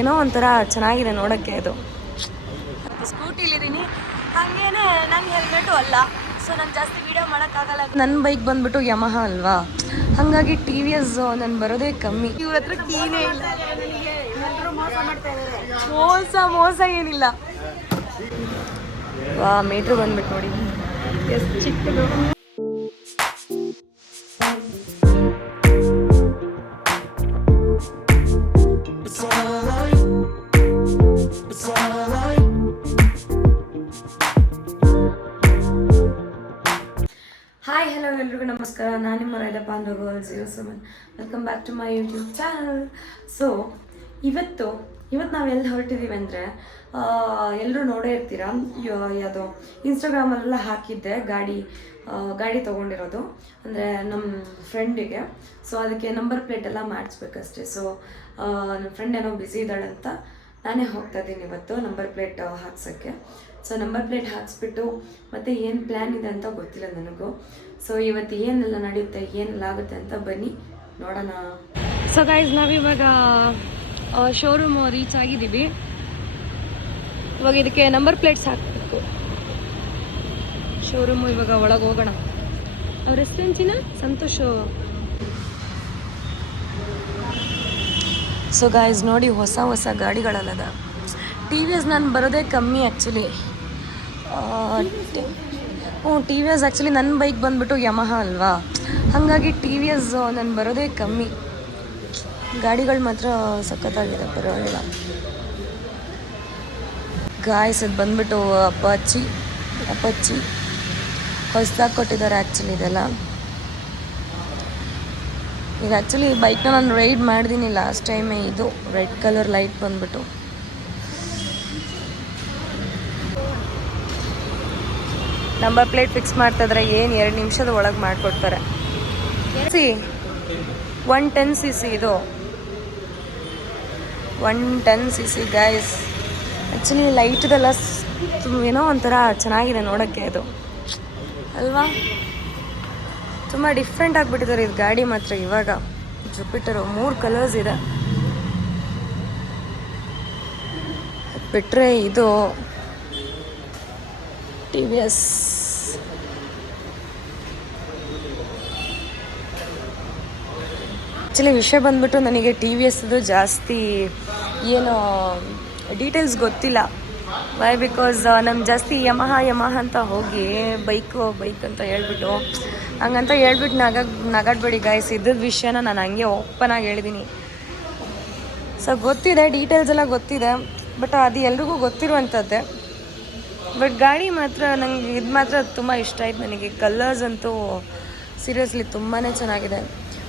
ಏನೋ ಒಂಥರ ಚೆನ್ನಾಗಿದೆ ನೋಡೋಕ್ಕೆ. ಅದು ಸ್ಕೂಟಿಲಿದ್ದೀನಿ, ಹಾಗೇನೆ ನನ್ನ ಹೆಲ್ಮೆಟು ಅಲ್ಲ, ಸೊ ನಾನು ಜಾಸ್ತಿ ವೀಡಿಯೋ ಮಾಡೋಕ್ಕಾಗಲ್ಲ. ನನ್ನ ಬೈಕ್ ಬಂದ್ಬಿಟ್ಟು ಯಮಹ ಅಲ್ವಾ, ಹಾಗಾಗಿ ಟಿ ವಿ ಎಸ್ ನಾನು ಬರೋದೇ ಕಮ್ಮಿ. ಇವ್ರ ಹತ್ರ ಕೀನೇ ಇಲ್ಲ. ಮೋಸ ಏನಿಲ್ಲ. ವಾ, ಮೀಟ್ರ್ ಬಂದ್ಬಿಟ್ಟು ನೋಡಿ ಎಷ್ಟು ಚಿಕ್ಕದು. ಹಾಯ್, ಹಲೋ, ಎಲ್ರಿಗೂ ನಮಸ್ಕಾರ. ನಾನು ನಿಮ್ಮ ರೈಲಪ್ಪ ಅಂದ್ರೆ Girl07. Welcome back to my YouTube channel. So ಇವತ್ತು ನಾವು ಎಲ್ಲಿ ಹೊರಟಿದ್ದೀವಿ ಅಂದರೆ, ಎಲ್ಲರೂ ನೋಡೇ ಇರ್ತೀರಾ, ಯಾವುದೋ ಇನ್ಸ್ಟಾಗ್ರಾಮಲ್ಲೆಲ್ಲ ಹಾಕಿದ್ದೆ ಗಾಡಿ ತೊಗೊಂಡಿರೋದು, ಅಂದರೆ ನಮ್ಮ ಫ್ರೆಂಡಿಗೆ. ಸೊ ಅದಕ್ಕೆ ನಂಬರ್ ಪ್ಲೇಟ್ ಎಲ್ಲ ಮಾಡಿಸ್ಬೇಕಷ್ಟೇ. ಸೊ ನನ್ನ ಫ್ರೆಂಡ್ ಏನೋ ಬ್ಯುಸಿ ಇದ್ದಾಳಂತ ನಾನೇ ಹೋಗ್ತಾ ಇದ್ದೀನಿ ಇವತ್ತು ನಂಬರ್ ಪ್ಲೇಟ್ ಹಾಕ್ಸೋಕ್ಕೆ. ಸೊ ನಂಬರ್ ಪ್ಲೇಟ್ ಹಾಕ್ಸ್ಬಿಟ್ಟು ಮತ್ತು ಏನು ಪ್ಲ್ಯಾನ್ ಇದೆ ಅಂತ ಗೊತ್ತಿಲ್ಲ ನನಗೂ. ಸೊ ಇವತ್ತು ಏನೆಲ್ಲ ನಡೆಯುತ್ತೆ, ಏನೆಲ್ಲ ಆಗುತ್ತೆ ಅಂತ ಬನ್ನಿ ನೋಡೋಣ. ಸೊ ಗೈಸ್, ನಾವಿವಾಗ ಶೋರೂಮ್ ರೀಚ್ ಆಗಿದ್ದೀವಿ. ಇವಾಗ ಇದಕ್ಕೆ ನಂಬರ್ ಪ್ಲೇಟ್ಸ್ ಹಾಕಬೇಕು. ಶೋರೂಮು ಇವಾಗ ಒಳಗೆ ಹೋಗೋಣ. ಅವ್ರ ಹೆಸರೇಂಚಿನ ಸಂತೋಷ್. ಸೊ ಗೈಸ್ ನೋಡಿ, ಹೊಸ ಗಾಡಿಗಳಲ್ಲದ ಟಿ ವಿ ಎಸ್ ನಾನು ಬರೋದೇ ಕಮ್ಮಿ actually. T V S actually ನನ್ನ ಬೈಕ್ ಬಂದ್ಬಿಟ್ಟು ಯಮಹ ಅಲ್ವಾ, ಹಾಗಾಗಿ ಟಿ ವಿ ಎಸ್ ನಾನು ಬರೋದೇ ಕಮ್ಮಿ. ಗಾಡಿಗಳು ಮಾತ್ರ ಸಖತ್ತಾಗಿದೆ, ಪರವಾಗಿಲ್ಲ. ಗಾಯ್ಸ್, ಅದು ಬಂದ್ಬಿಟ್ಟು ಅಪಾಚಿ ಹೊಸದಾಗಿ ಕೊಟ್ಟಿದ್ದಾರೆ ಆ್ಯಕ್ಚುಲಿ ಇದೆಲ್ಲ. ಈಗ ಆ್ಯಕ್ಚುಲಿ ಬೈಕ್ನ ನಾನು ರೈಡ್ ಮಾಡಿದ್ದೀನಿ ಲಾಸ್ಟ್ ಟೈಮೇ. ಇದು ರೆಡ್ ಕಲರ್ ಲೈಟ್ ಬಂದ್ಬಿಟ್ಟು. ನಂಬರ್ ಪ್ಲೇಟ್ ಫಿಕ್ಸ್ ಮಾಡ್ತಾಯಿದ್ರೆ ಏನು 2 ನಿಮಿಷದ ಒಳಗೆ ಮಾಡಿಕೊಡ್ತಾರೆ. 110 cc ಇದು 110 cc ಗೈಸ್. ಆ್ಯಕ್ಚುಲಿ ಲೈಟ್ದೆಲ್ಲ ಏನೋ ಒಂಥರ ಚೆನ್ನಾಗಿದೆ ನೋಡೋಕ್ಕೆ, ಅದು ಅಲ್ವಾ. ತುಂಬ ಡಿಫ್ರೆಂಟ್ ಆಗಿಬಿಟ್ಟಿದ್ದಾರೆ ಇದು ಗಾಡಿ ಮಾತ್ರ. ಇವಾಗ ಜುಪಿಟರು 3 ಕಲರ್ಸ್ ಇದೆ. ಬಿಟ್ಟರೆ ಇದು ಟಿ ವಿ ಎಸ್. ಆ್ಯಕ್ಚುಲಿ ವಿಷಯ ಬಂದ್ಬಿಟ್ಟು ನನಗೆ ಟಿ ವಿ ಎಸ್ದು ಜಾಸ್ತಿ ಏನು ಡೀಟೇಲ್ಸ್ ಗೊತ್ತಿಲ್ಲ. ವೈ ಬಿಕಾಸ್ ನಮ್ಗೆ ಜಾಸ್ತಿ ಯಮಹ ಅಂತ ಹೋಗಿ ಬೈಕ್ ಅಂತ ಹೇಳ್ಬಿಟ್ಟು ನಗಾಡ್ಬೇಡಿ ಗಾಯ್ಸ್. ಇದ್ದದ ವಿಷಯನ ನಾನು ಹಂಗೆ ಓಪನಾಗಿ ಹೇಳಿದ್ದೀನಿ. ಸೊ ಗೊತ್ತಿದೆ, ಡೀಟೇಲ್ಸ್ ಎಲ್ಲ ಗೊತ್ತಿದೆ, ಬಟ್ ಅದು ಎಲ್ರಿಗೂ ಗೊತ್ತಿರುವಂಥದ್ದೇ. ಬಟ್ ಗಾಡಿ ಮಾತ್ರ ನನಗೆ ಇದು ಮಾತ್ರ ತುಂಬ ಇಷ್ಟ ಆಯ್ತು ನನಗೆ. ಕಲರ್ಸ್ ಅಂತೂ ಸೀರಿಯಸ್ಲಿ ತುಂಬಾ ಚೆನ್ನಾಗಿದೆ.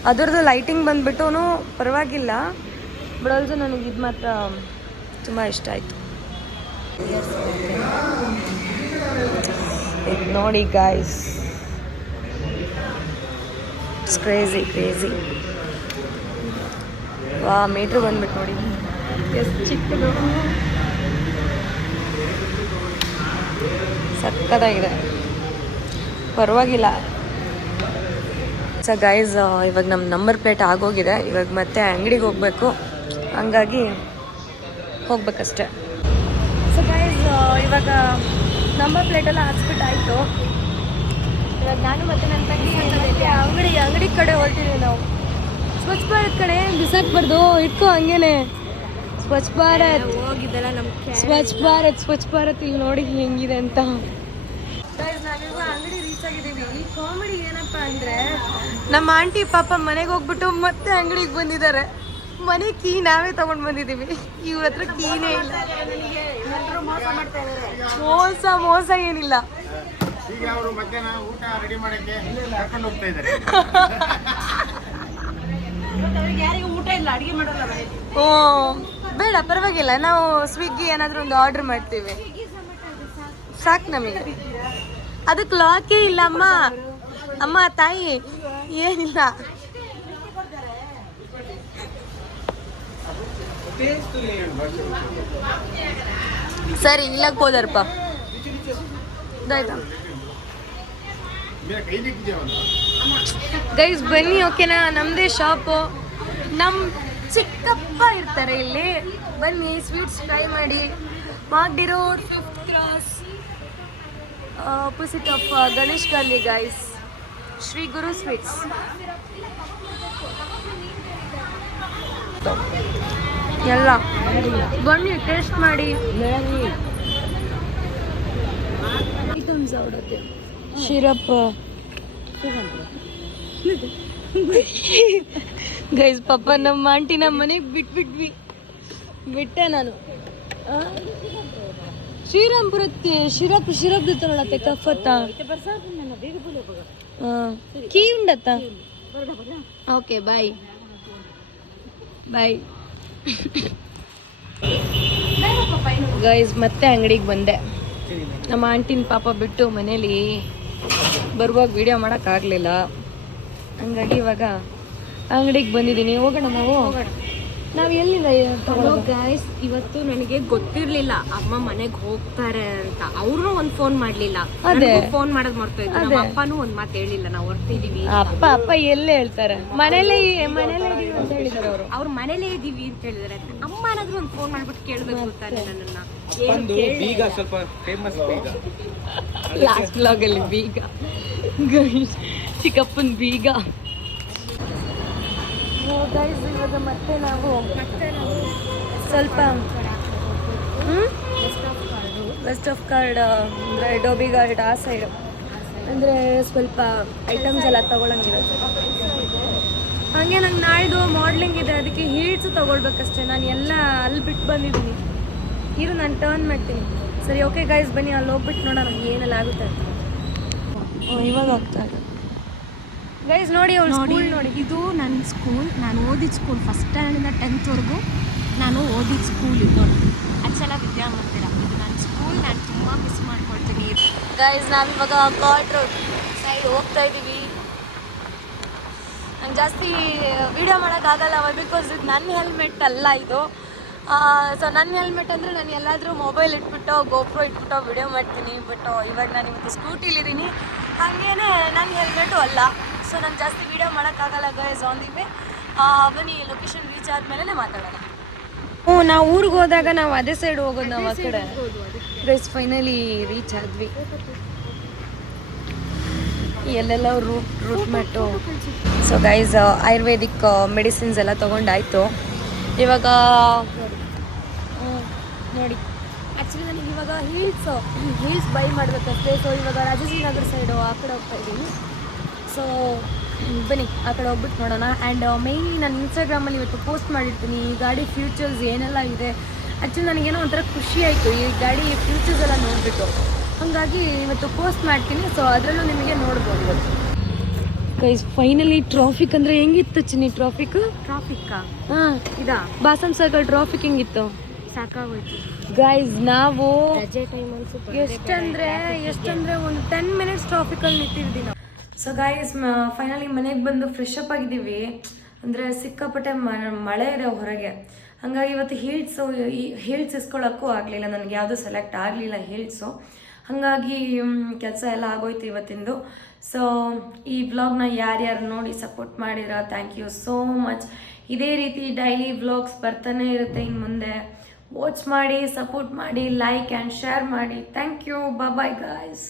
ಅದರದ್ದು ಲೈಟಿಂಗ್ ಬಂದುಬಿಟ್ಟು ಪರವಾಗಿಲ್ಲ, ಬಟ್ ಆಲ್ಸೋ ನನಗೆ ಇದು ಮಾತ್ರ ತುಂಬ ಇಷ್ಟ ಆಯಿತು. ಇದು ನೋಡಿ ಗಾಯ್ಸ್, ಇಟ್ಸ್ ಕ್ರೇಜಿ. ವಾ, ಮೀಟ್ರ್ ಬಂದ್ಬಿಟ್ಟು ನೋಡಿ ಎಷ್ಟು ಚಿಕ್ಕದು, ಸಕ್ಕತ್ತಾಗಿದೆ, ಪರವಾಗಿಲ್ಲ. ಸೊ ಗೈಸ್, ಇವಾಗ ನಮ್ಮ ನಂಬರ್ ಪ್ಲೇಟ್ ಆಗೋಗಿದೆ. ಇವಾಗ ಮತ್ತೆ ಅಂಗಡಿಗೆ ಹೋಗಬೇಕು, ಹಂಗಾಗಿ ಹೋಗ್ಬೇಕಷ್ಟೆ. ಸೊ ಗೈಸ್, ಇವಾಗ ನಂಬರ್ ಪ್ಲೇಟೆಲ್ಲ ಹಾಕ್ಸ್ಬಿಟ್ಟಾಯಿತು. ಇವಾಗ ನಾನು ಮತ್ತು ನನ್ನ ತಂಗಿ ಅಂಗಡಿ ಕಡೆ ಹೊರಟಿದ್ದೀವಿ ನಾವು. ಸ್ವಚ್ಛ ಭಾರತ್ ಕಡೆ ಬಿಸಾಕ್ಬಾರ್ದು, ಇಟ್ಕೋ ಹಂಗೇನೆ. ಸ್ವಚ್ಛ ಭಾರತ್ ಹೋಗಿದ್ದಲ್ಲ ನಮ್ಮ ಸ್ವಚ್ಛ ಭಾರತ್ ಇಲ್ಲಿ ನೋಡಿ ಹೆಂಗಿದೆ ಅಂತ. ನಾವಿವಾಗ ಅಂಗಡಿ ರೀಚ್ ಆಗಿದ್ದೀವಿ. ಈ ಕಾಮಿಡಿ ಏನಪ್ಪ ಅಂದರೆ, ನಮ್ಮ ಆಂಟಿ ಪಾಪ ಮನೆಗೆ ಹೋಗ್ಬಿಟ್ಟು ಮತ್ತೆ ಅಂಗಡಿಗೆ ಬಂದಿದ್ದಾರೆ. ಮನೆ ಕೀ ನಾವೇ ತಗೊಂಡು ಬಂದಿದ್ದೀವಿ. ಇವ್ರ ಹತ್ರ ಕೀನೇ ಇಲ್ಲ. ಮೋಸ ಏನಿಲ್ಲ. ಓ ಬೇಡ, ಪರವಾಗಿಲ್ಲ, ನಾವು ಸ್ವಿಗ್ಗಿ ಏನಾದರೂ ಒಂದು ಆರ್ಡರ್ ಮಾಡ್ತೀವಿ, ಸಾಕು ನಮಗೆ. ಅದಕ್ಕೆ ಲಾಕೇ ಇಲ್ಲ ಅಮ್ಮ ತಾಯಿ, ಏನಿಲ್ಲ. ಸರಿ, ಇಲ್ಲಕ್ಕೆ ಹೋದಾರಪ್ಪ, ಇದಾಯ್ತಾ ಗೈಸ್? ಬನ್ನಿ, ಓಕೆನಾ? ನಮ್ಮದೇ ಶಾಪು. ನಮ್ಮ ಚಿಕ್ಕಪ್ಪ ಇರ್ತಾರೆ ಇಲ್ಲಿ. ಬನ್ನಿ ಸ್ವೀಟ್ಸ್ ಟ್ರೈ ಮಾಡಿ. Magadi road 5th cross, opposite of Ganesh Gandhi guys. Shri Guru sweets. ಎಲ್ಲ ಬನ್ನಿ ಟೇಸ್ಟ್ ಮಾಡಿ. ಶಿರಪ್ ಗೈಸ್, ಪಾಪ ನಮ್ಮ ಆಂಟಿ ನಮ್ಮ ಮನೆಗೆ ಬಿಟ್ಟೆ ನಾನು. ಶ್ರೀರಾಮ್ಪುರಕ್ಕೆ ಶಿರಪ್ ದಿತ್ತನೊಳತ್ತೆ ಕಫತ್ತ ಕೀ ಉಂಡತ್ತ. Okay bye. ಗೈಸ್ ಮತ್ತೆ ಅಂಗಡಿಗೆ ಬಂದೆ. ನಮ್ಮ ಆಂಟಿನ ಪಾಪ ಬಿಟ್ಟು ಮನೇಲಿ ಬರುವಾಗ ವಿಡಿಯೋ ಮಾಡೋಕ್ಕಾಗಲಿಲ್ಲ, ಹಂಗಾಗಿ ಇವಾಗ ಅಂಗಡಿಗೆ ಬಂದಿದ್ದೀನಿ. ಹೋಗೋಣ ನಾವು ಎಲ್ಲಿಂದ ಗೈಸ್, ಇವತ್ತು ನನಗೆ ಗೊತ್ತಿರ್ಲಿಲ್ಲ ಅಮ್ಮ ಮನೆಗೆ ಹೋಗ್ತಾರೆ ಅಂತ. ಅವ್ರು ಒಂದ್ ಫೋನ್ ಮಾಡ್ಲಿಲ್ಲ, ಫೋನ್ ಮಾಡೋದ್ ಮರ್ತೋಯ್ತು. ನಮ್ಮ ಅಪ್ಪನೂ ಒಂದ್ ಮಾತು ಹೇಳಿಲ್ಲ, ನಾವು ಹೊರ್ತಿದೀವಿ. ಅಪ್ಪ ಎಲ್ಲೇ ಹೇಳ್ತಾರೆ, ಮನೇಲೇ ಇದೀವಿ ಅಂತ ಹೇಳಿದಾರೆ ಅವರು. ಅವ್ರು ಮನೇಲೇ ಇದೀವಿ ಅಂತ ಹೇಳಿದಾರೆ. ಅಮ್ಮ ಏನಾದ್ರು ಒಂದ್ ಫೋನ್ ಮಾಡ್ಬಿಟ್ಟು ಕೇಳ್ಬೇಕು ತಾನೆ ನನ್ನನ್ನ. ಲಾಸ್ಟ್ ಬ್ಲಾಗಲ್ಲಿ ಬೀಗ, ಚಿಕ್ಕಪ್ಪನ ಬೀಗ. ಇವಾಗ ಮತ್ತೆ ನಾವು ಸ್ವಲ್ಪ ವೆಸ್ಟ್ ಆಫ್ ಕಾರ್ಡ್ ಅಂದರೆ ಡೋಬಿ ಗಾರ್ಡ್ ಆ ಸೈಡು, ಅಂದರೆ ಸ್ವಲ್ಪ ಐಟಮ್ಸ್ ಎಲ್ಲ ತೊಗೊಳಂಗಿರುತ್ತೆ. ಹಾಗೆ ನಂಗೆ ನಾಳಿದ್ದು ಮಾಡ್ಲಿಂಗ್ ಇದೆ, ಅದಕ್ಕೆ ಹೀಲ್ಸು ತೊಗೊಳ್ಬೇಕಷ್ಟೇ. ನಾನು ಎಲ್ಲ ಅಲ್ಲಿ ಬಿಟ್ಟು ಬಂದಿದ್ದೀನಿ. ನಾನು ಟರ್ನ್ ಮಾಡ್ತೀನಿ. ಸರಿ, ಓಕೆ ಗೈಸ್, ಬನ್ನಿ ಅಲ್ಲಿ ಹೋಗ್ಬಿಟ್ಟು ನೋಡೋಣ ಏನೆಲ್ಲ ಆಗುತ್ತೆ ಅಂತ. ಇವಾಗ ಹೋಗ್ತಾ ಇದೆ ಗೈಸ್. ನೋಡಿ ನೋಡಿ, ಇದು ನನ್ನ ಸ್ಕೂಲ್. ನಾನು ಓದಿದ ಸ್ಕೂಲ್ ಫಸ್ಟ್ ಸ್ಟ್ಯಾಂಡರ್ಡಿಂದ 10th ವರೆಗೂ ನಾನು ಓದಿದ ಸ್ಕೂಲ್. ಇದು ನೋಡಿ, ಅಚ್ಚಲ ವಿದ್ಯಾಮಂದಿರ. ಇದು ನನ್ನ ಸ್ಕೂಲ್. ನಾನು ತುಂಬ ಮಿಸ್ ಮಾಡ್ಕೊಳ್ತೀನಿ. ಗೈಸ್, ನಾವಿವಾಗ ಕಾರ್ಡ್ ರೋಡ್ ಸೈಡ್ ಹೋಗ್ತಾ ಇದ್ದೀವಿ. ನಂಗೆ ಜಾಸ್ತಿ ವಿಡಿಯೋ ಮಾಡೋಕ್ಕಾಗಲ್ಲ ಬಿಕಾಸ್ ಇದು ನನ್ನ ಹೆಲ್ಮೆಟ್ ಅಲ್ಲ ಇದು. ಸೊ ನನ್ನ ಹೆಲ್ಮೆಟ್ ಅಂದರೆ ನಾನು ಎಲ್ಲಾದರೂ ಮೊಬೈಲ್ ಇಟ್ಬಿಟ್ಟು ಗೋಪ್ರೋ ಇಟ್ಬಿಟ್ಟು ವಿಡಿಯೋ ಮಾಡ್ತೀನಿ. ಬಟ್ ಇವಾಗ ನಾನು ಇವತ್ತು ಸ್ಕೂಟಿಲಿದ್ದೀನಿ, ಹಾಗೇನೆ ನನ್ನ ಹೆಲ್ಮೆಟು ಅಲ್ಲ. ಸೊ ನಾನು ಜಾಸ್ತಿ ವೀಡಿಯೋ ಮಾಡೋಕ್ಕಾಗಲ್ಲ ಗೈಸ್. ಆನ್ ದಿ ವೇ ಬನ್ನಿ, ಲೊಕೇಶನ್ ರೀಚ್ ಆದಮೇಲೆ ಮಾತಾಡೋಣ. ನಾವು ಊರಿಗೆ ಹೋದಾಗ ನಾವು ಅದೇ ಸೈಡ್ ಹೋಗೋದು, ನಾವು ಆ ಕಡೆ. ಗೈಸ್ ಫೈನಲಿ ರೀಚ್ ಆದ್ವಿ. ಎಲ್ಲೆಲ್ಲ ರೂಟ್ ಮ್ಯಾಟು. ಸೊ ಗೈಸ್, ಆಯುರ್ವೇದಿಕ್ ಮೆಡಿಸಿನ್ಸ್ ಎಲ್ಲ ತೊಗೊಂಡಾಯಿತು. ಇವಾಗ ನೋಡಿ, ಆ್ಯಕ್ಚುಲಿ ನನಗೆ ಇವಾಗ ಹೀಲ್ಸ್ ಬೈ ಮಾಡಬೇಕಷ್ಟೇ. ಸೊ ಇವಾಗ ರಾಜಾಜಿನಗರ ಸೈಡು ಆ ಕಡೆ ಹೋಗ್ತಾ ಇದ್ದೀನಿ. ಸೊ ಬನ್ನಿ ಆ ಕಡೆ ಹೋಗ್ಬಿಟ್ಟು ನೋಡೋಣ. ಆ್ಯಂಡ್ ಮೇಯ್ನ್ಲಿ ನಾನು ಇನ್ಸ್ಟಾಗ್ರಾಮಲ್ಲಿ ಇವತ್ತು ಪೋಸ್ಟ್ ಮಾಡಿರ್ತೀನಿ ಈ ಗಾಡಿ ಫ್ಯೂಚರ್ಸ್ ಏನೆಲ್ಲ ಇದೆ. ಆ್ಯಕ್ಚುಲಿ ನನಗೇನೋ ಒಂಥರ ಖುಷಿ ಆಯಿತು ಈ ಗಾಡಿ ಫ್ಯೂಚರ್ಸ್ ಎಲ್ಲ ನೋಡಿಬಿಟ್ಟು, ಹಾಗಾಗಿ ಇವತ್ತು ಪೋಸ್ಟ್ ಮಾಡ್ತೀನಿ. ಸೊ ಅದರಲ್ಲೂ ನಿಮಗೆ ನೋಡ್ಬೋದು ಇವತ್ತು. ಗೈಸ್ ಫೈನಲಿ ಟ್ರಾಫಿಕ್ ಅಂದರೆ ಹೆಂಗಿತ್ತು ಚಿನ್ನಿ? ಟ್ರಾಫಿಕ್ಕಾ ಹಾಂ, ಇದಾ ಬಾಸಮ್ ಸರ್ಕಲ್ ಟ್ರಾಫಿಕ್ ಹೆಂಗಿತ್ತು? ಸಾಕಾಗೋಯ್ತು ಗೈಸ್. ನಾವು ರಜೆ ಟೈಮಲ್ಲಿ ಎಷ್ಟಂದರೆ ಒಂದು 10 ಮಿನಿಟ್ಸ್ ಟ್ರಾಫಿಕಲ್ಲಿ ನಿಂತಿರ್ತೀವಿ ನಾವು. ಸೊ ಗೈಸ್, ಫೈನಲಿ ಮನೆಗೆ ಬಂದು ಫ್ರೆಶ್ ಅಪ್ ಆಗಿದ್ದೀವಿ. ಅಂದರೆ ಸಿಕ್ಕಾಪಟ್ಟೆ ಮಳೆ ಇದೆ ಹೊರಗೆ, ಹಾಗಾಗಿ ಇವತ್ತು ಹೀಲ್ಸ್ ಇಸ್ಕೊಳ್ಳೋಕ್ಕೂ ಆಗಲಿಲ್ಲ. ನನಗೆ ಯಾವುದೂ ಸೆಲೆಕ್ಟ್ ಆಗಲಿಲ್ಲ ಹೀಲ್ಸು, ಹಾಗಾಗಿ ಕೆಲಸ ಎಲ್ಲ ಆಗೋಯ್ತು ಇವತ್ತಿಂದು. ಸೊ ಈ ವ್ಲಾಗ್ನ ಯಾರ್ಯಾರು ನೋಡಿ ಸಪೋರ್ಟ್ ಮಾಡಿದ್ರ ಥ್ಯಾಂಕ್ ಯು ಸೋ ಮಚ್. ಇದೇ ರೀತಿ ಡೈಲಿ ವ್ಲಾಗ್ಸ್ ಬರ್ತಾನೆ ಇರುತ್ತೆ ಇನ್ನು ಮುಂದೆ. ವಾಚ್ ಮಾಡಿ, ಸಪೋರ್ಟ್ ಮಾಡಿ, ಲೈಕ್ ಆ್ಯಂಡ್ ಶೇರ್ ಮಾಡಿ. Thank you. Bye guys.